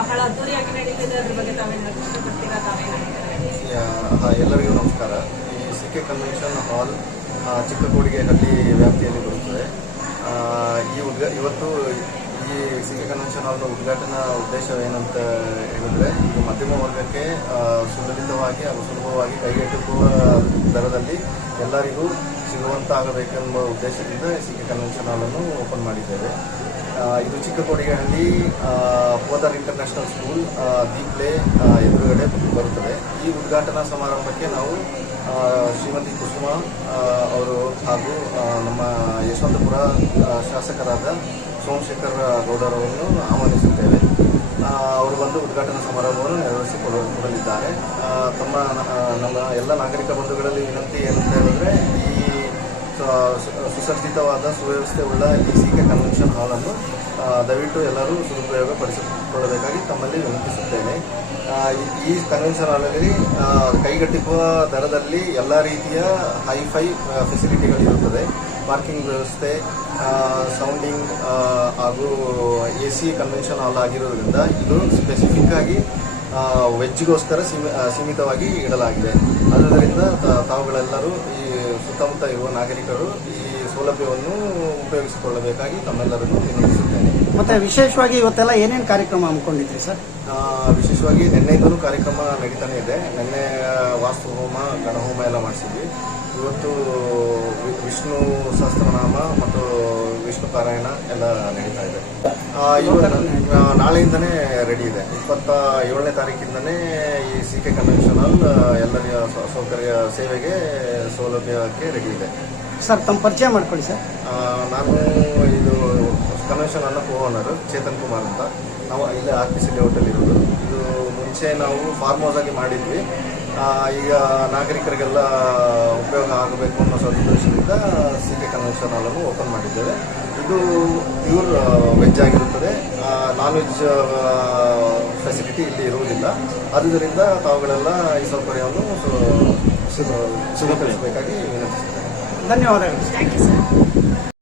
ಬಹಳ ಅದ್ದೂರಿಯಾಗಿ ನಡೀತಿದೆ. ಅದ್ರ ಬಗ್ಗೆ ಎಲ್ಲರಿಗೂ ನಮಸ್ಕಾರ. ಈ ಸಿಕೆ ಕನ್ವೆನ್ಷನ್ ಹಾಲ್ ಚಿಕ್ಕಕೋಡಿಗೆ ಹಳ್ಳಿ ವ್ಯಾಪ್ತಿಯಲ್ಲಿ ಬರುತ್ತದೆ. ಇವತ್ತು ಈ ಸಿಕೆ ಕನ್ವೆನ್ಷನ್ ಹಾಲ್ನ ಉದ್ಘಾಟನಾ ಉದ್ದೇಶವೇನಂತ ಹೇಳಿದ್ರೆ, ಇದು ಮಧ್ಯಮ ವರ್ಗಕ್ಕೆ ಸುಲಲಿತವಾಗಿ ಹಾಗೂ ಸುಲಭವಾಗಿ ಕೈಗೆಟುಕುವ ದರದಲ್ಲಿ ಎಲ್ಲರಿಗೂ ಸಿಗುವಂತಾಗಬೇಕೆಂಬ ಉದ್ದೇಶದಿಂದ ಸಿಕೆ ಕನ್ವೆನ್ಷನ್ ಹಾಲನ್ನು ಓಪನ್ ಮಾಡಿದ್ದೇವೆ. ಇದು ಚಿಕ್ಕಕೋಡಿಗೆಹಳ್ಳಿ ಪೋದರ್ ಇಂಟರ್ನ್ಯಾಷನಲ್ ಸ್ಕೂಲ್ ದೀಪ್ಲೆ ಎದುರುಗಡೆ ಬರುತ್ತದೆ. ಈ ಉದ್ಘಾಟನಾ ಸಮಾರಂಭಕ್ಕೆ ನಾವು ಶ್ರೀಮತಿ ಕುಸುಮ ಅವರು ಹಾಗೂ ನಮ್ಮ ಯಶವಂತಪುರ ಶಾಸಕರಾದ ಸೋಮಶೇಖರ್ ಗೌಡರವರನ್ನು ಆಹ್ವಾನಿಸುತ್ತೇವೆ. ಅವರು ಬಂದು ಉದ್ಘಾಟನಾ ಸಮಾರಂಭವನ್ನು ನೆರವೇರಿಸಿಕೊಡಲಿದ್ದಾರೆ. ನಮ್ಮ ಎಲ್ಲ ನಾಗರಿಕ ಬಂಧುಗಳಲ್ಲಿ ವಿನಂತಿ ಏನಂತ ಹೇಳಿದ್ರೆ, ಈ ಸುಸಜ್ಜಿತವಾದ ಸುವ್ಯವಸ್ಥೆ ಉಳ್ಳ ಈ ಸಿಕೆ ಕನ್ವೆನ್ಷನ್ ಹಾಲನ್ನು ದಯವಿಟ್ಟು ಎಲ್ಲರೂ ಸದುಪಯೋಗ ಪಡಿಸಿಕೊಳ್ಳಬೇಕಾಗಿ ತಮ್ಮಲ್ಲಿ ವಿನಂತಿಸುತ್ತೇನೆ. ಈ ಕನ್ವೆನ್ಷನ್ ಹಾಲಲ್ಲಿ ಕೈಗೆಟುಕುವ ದರದಲ್ಲಿ ಎಲ್ಲ ರೀತಿಯ ಹೈಫೈ ಫೆಸಿಲಿಟಿಗಳಿರುತ್ತದೆ. ಪಾರ್ಕಿಂಗ್ ವ್ಯವಸ್ಥೆ, ಸೌಂಡಿಂಗ್ ಹಾಗೂ AC ಕನ್ವೆನ್ಷನ್ ಹಾಲ್ ಆಗಿರೋದ್ರಿಂದ ಇದು ಸ್ಪೆಸಿಫಿಕ್ ಆಗಿ ವೆಜ್ಗೋಸ್ಕರ ಸೀಮಿತವಾಗಿ ಇಡಲಾಗಿದೆ. ಆದ್ದರಿಂದ ತಾವುಗಳೆಲ್ಲರೂ ಈ ಸುತ್ತಮುತ್ತ ಇರುವ ನಾಗರಿಕರು ಈ ಸೌಲಭ್ಯವನ್ನು ಉಪಯೋಗಿಸಿಕೊಳ್ಳಬೇಕಾಗಿ ತಮ್ಮೆಲ್ಲರನ್ನು ವಿನಂತಿಸುತ್ತೇನೆ. ಮತ್ತೆ ವಿಶೇಷವಾಗಿ ಇವತ್ತೆಲ್ಲ ಏನೇನು ಕಾರ್ಯಕ್ರಮ ಹಮ್ಮಿಕೊಂಡಿದ್ರಿ ಸರ್? ವಿಶೇಷವಾಗಿ ನಿನ್ನೆಯಿಂದಲೂ ಕಾರ್ಯಕ್ರಮ ನಡೀತಾನೆ ಇದೆ. ನಿನ್ನೆ ವಾಸ್ತು ಹೋಮ, ಗಣಹೋಮ ಎಲ್ಲ ಮಾಡಿಸಿದ್ವಿ. ಇವತ್ತು ವಿಷ್ಣು ಸಹಸ್ರನಾಮ ಮತ್ತು ವಿಷ್ಣು ಪಾರಾಯಣ ಎಲ್ಲ ನಡೀತಾ ಇದೆ. ನಾಳೆಯಿಂದನೇ ರೆಡಿ ಇದೆ. 27ನೇ ತಾರೀಕಿಂದನೇ ಈ ಸಿಕೆ ಕನ್ವೆನ್ಷನ್ ಹಾಲ್ ಎಲ್ಲರ ಸೌಕರ್ಯ ಸೇವೆಗೆ ಸೌಲಭ್ಯಕ್ಕೆ ರೆಡಿ ಇದೆ. ಸರ್, ತಮ್ಮ ಪರಿಚಯ ಮಾಡ್ಕೊಳ್ಳಿ ಸರ್. ನಾನು ಇದು ಕನ್ವೆನ್ಷನ್ ಹಾಲ್ನ ಓನರ್ ಚೇತನ್ ಕುಮಾರ್ ಅಂತ. ನಾವು ಇಲ್ಲೇ RPC ಲೇಔಟಲ್ಲಿ ಇರೋದು. ಇದು ಮುಂಚೆ ನಾವು ಫಾರ್ಮ್ ಹೌಸ್ ಆಗಿ ಮಾಡಿದ್ವಿ. ಈಗ ನಾಗರಿಕರಿಗೆಲ್ಲ ಉಪಯೋಗ ಆಗಬೇಕು ಅನ್ನೋ ಸದುದ್ದೇಶದಿಂದ ಸಿಕೆ ಕನ್ವೆನ್ಷನ್ ಹಾಲನ್ನು ಓಪನ್ ಮಾಡಿದ್ದೇವೆ. ಇದು ಪ್ಯೂರ್ ವೆಜ್ ಆಗಿರುತ್ತದೆ. ನಾನ್ ವೆಜ್ ಫೆಸಿಲಿಟಿ ಇಲ್ಲಿ ಇರುವುದಿಲ್ಲ. ಆದ್ದರಿಂದ ತಾವುಗಳೆಲ್ಲ ಈ ಸೌಕರ್ಯವನ್ನು ಸುಲಭಗೊಳಿಸಬೇಕಾಗಿ ವಿನಂತಿಸುತ್ತೇನೆ. ಧನ್ಯವಾದಗಳು. Thank you sir.